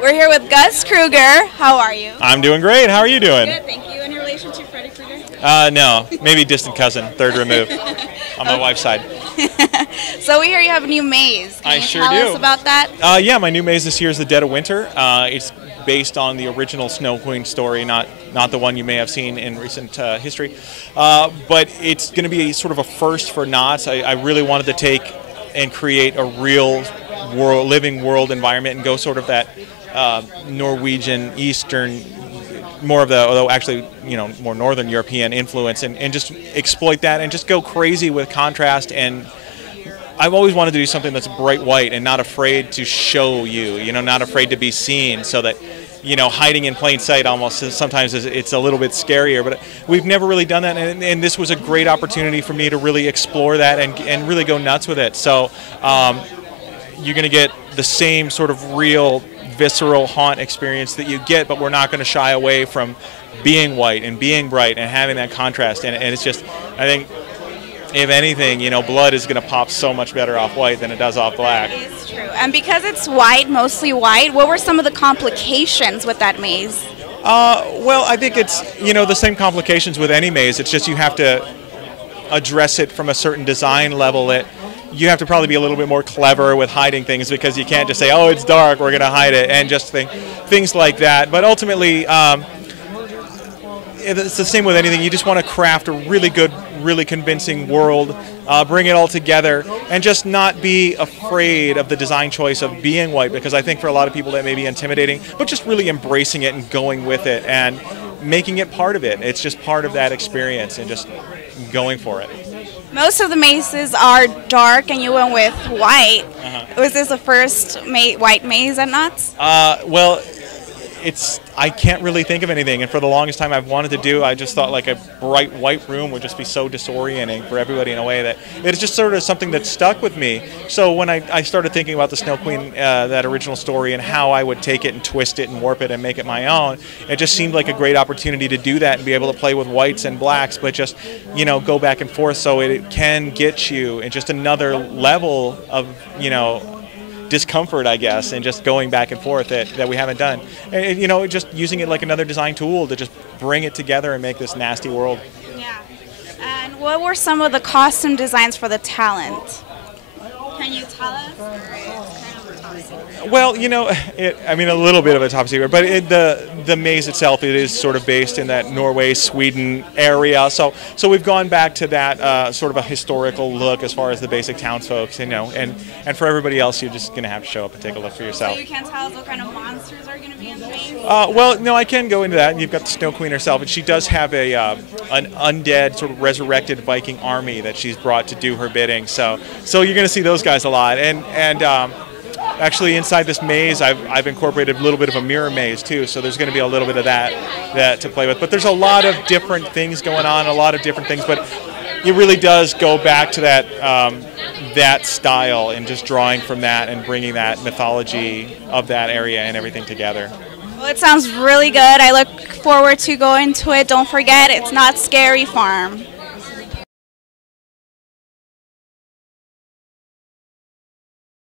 We're here with Gus Krueger. How are you? I'm doing great. How are you doing? Good, thank you. Any relation to Freddy Krueger? No, maybe distant cousin, third remove on my wife's side. So we hear you have a new maze. Can I you sure tell do. us about that? Yeah, my new maze this year is The Dead of Winter. It's based on the original Snow Queen story, not the one you may have seen in recent history. But it's going to be sort of a first for Knott. I really wanted to take and create a real world, living world environment and go sort of that Norwegian, Eastern, more of the, although actually, more Northern European influence, and just exploit that and just go crazy with contrast. And I've always wanted to do something that's bright white and not afraid to show you, not afraid to be seen, so that, hiding in plain sight almost sometimes it's a little bit scarier. But we've never really done that, and this was a great opportunity for me to really explore that and really go nuts with it. So you're going to get the same sort of real visceral haunt experience that you get, but we're not going to shy away from being white and being bright and having that contrast. And it's just, I think, if anything, blood is going to pop so much better off white than it does off black. That is true. And because it's white, mostly white, what were some of the complications with that maze? Well, I think it's, the same complications with any maze. It's just you have to address it from a certain design level that you have to probably be a little bit more clever with hiding things, because you can't just say, oh, it's dark, we're going to hide it, and just things like that. But ultimately, it's the same with anything. You just want to craft a really good, really convincing world, bring it all together, and just not be afraid of the design choice of being white, because I think for a lot of people that may be intimidating, but just really embracing it and going with it and making it part of it. It's just part of that experience and just going for it. Most of the mazes are dark, and you went with white. Was this the first white maze at Knott's? Well, I can't really think of anything, and for the longest time I've wanted to do, I just thought like a bright white room would just be so disorienting for everybody in a way that it's just sort of something that stuck with me. So when I started thinking about the Snow Queen, that original story, and how I would take it and twist it and warp it and make it my own, it just seemed like a great opportunity to do that and be able to play with whites and blacks, but just, go back and forth, so it can get you in just another level of, discomfort, I guess, and just going back and forth that we haven't done. And, just using it like another design tool to just bring it together and make this nasty world. Yeah. And what were some of the costume designs for the talent? Can you tell us? Or it's kind of a top secret? Well, a little bit of a top secret, but the maze itself, it is sort of based in that Norway, Sweden area. So we've gone back to that sort of a historical look as far as the basic townsfolk, and for everybody else, you're just going to have to show up and take a look for yourself. So you can't tell us what kind of monsters are going to be in the maze? Well, no, I can go into that. You've got the Snow Queen herself, and she does have an undead, sort of resurrected Viking army that she's brought to do her bidding. So you're going to see those guys a lot, and actually inside this maze, I've incorporated a little bit of a mirror maze too. So there's going to be a little bit of that to play with. But there's a lot of different things going on, a lot of different things. But it really does go back to that style, and just drawing from that and bringing that mythology of that area and everything together. Well, it sounds really good. I look forward to going to it. Don't forget, it's Knott Scary Farm.